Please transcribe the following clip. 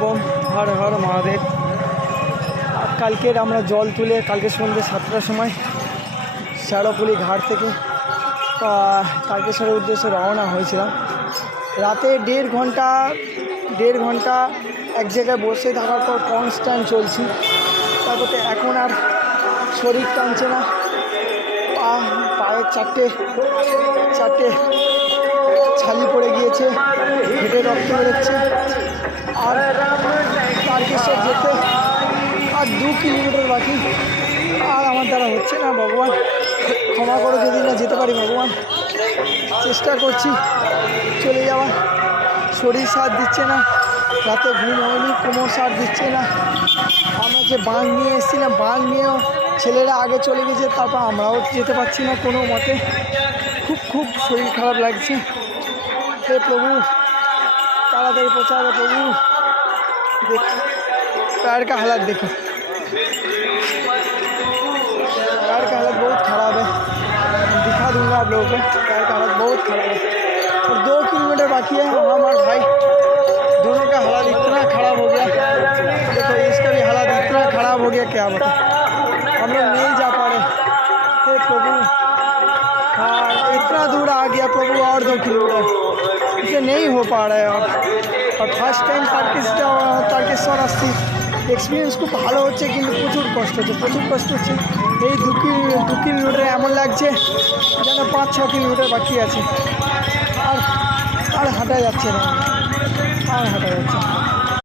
Bomb, Har Har Mahadev. আর কালকের আমরা জল তুলে কালকে সন্ধ্যে 7টার সময় শেওড়াফুলি ঘাট থেকে তারকেশ্বরের উদ্দেশ্যে রওনা হয়েছিলাম। রাতে দেড় ঘন্টা এক জায়গায় বসে থাকার পর কনস্ট্যান্ট চলছি। তারপরে এখন আর শরীর টানছে না, পায়ের চারটে ছালি পড়ে গিয়েছে, হেঁটে রক্ত বেরোচ্ছে। আর তারকেশ্বর যেতে আর 2 কিলোমিটার বাকি। আর আমার দ্বারা হচ্ছে না, ভগবান ক্ষমা করো যদি না যেতে পারি। ভগবান, চেষ্টা করছি চলে যাওয়ার, শরীর সাথ দিচ্ছে না, রাতে ঘুম হয়নি, কোমর সাথ দিচ্ছে না। আমরা যে বাঁধ নিয়ে এসেছিলাম, বাঁধ নিয়েও ছেলেরা আগে চলে গেছে, তারপর আমরাও যেতে পারছি না কোনো মতে। খুব শরীর খারাপ লাগছে। হে প্রভু, তাড়াতাড়ি পৌঁছাবে प्रभु। देख पैर का हालत देखो, पैर का हालत बहुत ख़राब है। दिखा दूंगा आप लोगों को, पैर का हालत बहुत ख़राब है। और 2 किलोमीटर बाकी है। हम और भाई दोनों का हालत इतना ख़राब हो गया, देखो इसका भी हालत इतना ख़राब हो गया, क्या बता। हम लोग नहीं जा पा रहे। हे प्रभु, हाँ इतना दूर आ गया प्रभु, और 2 किलोमीटर, इसे नहीं हो पा रहा है। और ফার্স্ট টাইম তারকেশ্বর আসছি, এক্সপিরিয়েন্স খুব ভালো হচ্ছে, কিন্তু প্রচুর কষ্ট হচ্ছে। এই 2 কিলোমিটারে এমন লাগছে যেন 5-6 কিলোমিটার বাকি আছে। আর হাঁটা যাচ্ছে না,